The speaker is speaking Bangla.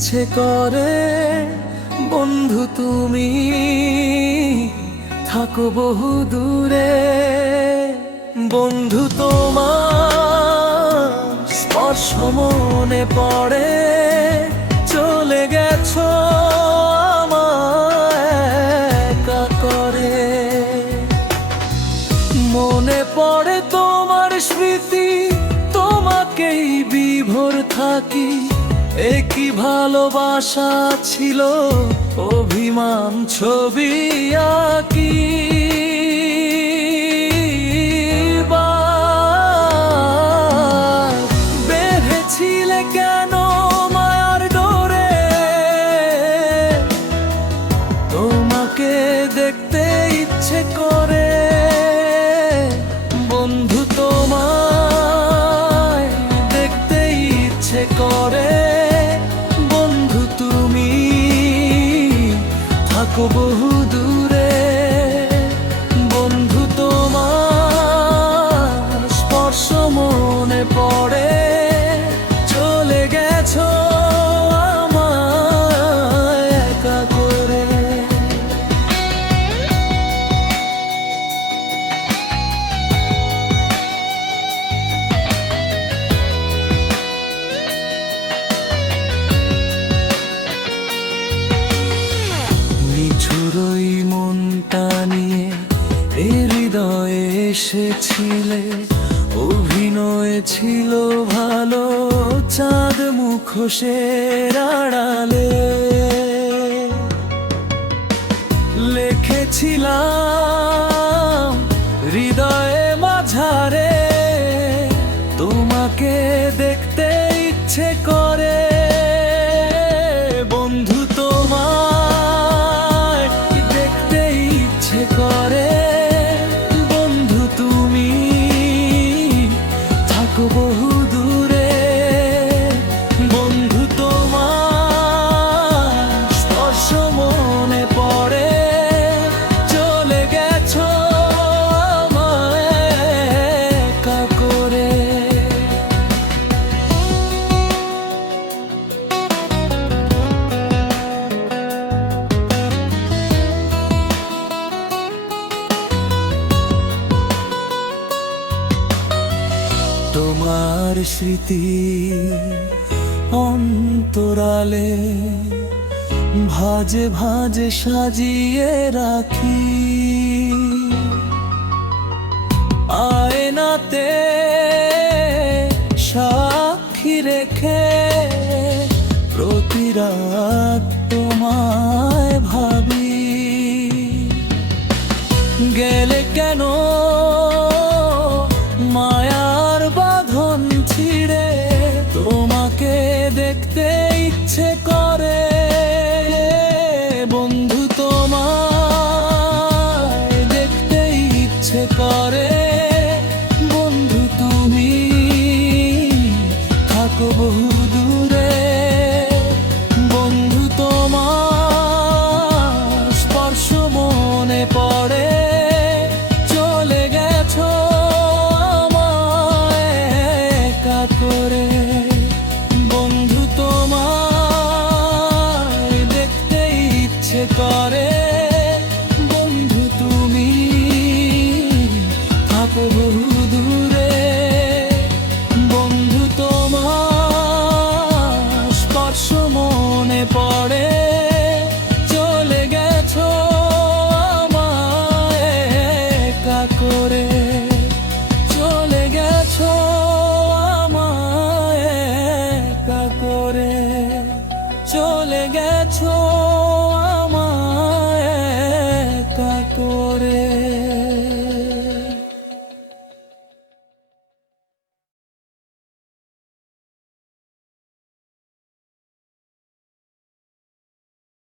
ইচ্ছে করে বন্ধু তুমি থাকো বহু দূরে। বন্ধু তোমার স্পর্শ মনে পড়ে, চলে গেছো আমায় একা করে। মনে পড়ে তোমার স্মৃতি, তোমাকেই বিভোর থাকি। একই ভালোবাসা ছিল, অভিমান ছবি আঁকি। বেঁধেছিলে কেন মায়ার ডোরে, তোমাকে দেখতে ইচ্ছে করে। বন্ধু তোমায় দেখতে ইচ্ছে করে, বন্ধু তুমি থাকো বহু দূরে। বন্ধু তোমার স্পর্শ মনে পড়ে, চলে গেছো আমায় একা করে। নিঝুরই মনটা নিয়ে এ হৃদয়ে এসেছিলে, অভিনয় ছিল ভালো চাঁদ মুখোশের আড়ালে। লিখেছিলাম হৃদয়ে মাঝারে, তোমাকে দেখতে ইচ্ছে করে। বন্ধু তোমায় দেখতে ইচ্ছে করে, বন্ধু তুমি থাকো বহু দূরে। বন্ধু তোমার স্পর্শ মনে পড়ে, চলে গেছো আমায় একা করে। তোমার স্মৃতি অন্তরালে ভাজে ভাজে সাজিয়ে রাখি। আয়নাতে সাক্ষী রেখে প্রতি রাত তোমায় ভাবি। গেলে কেন মায়ার বাঁধন ছিঁড়ে, তোমাকে দেখতে ইচ্ছে করে। বন্ধু তোমায় দেখতে ইচ্ছে করে, বন্ধু তুমি থাকো বহু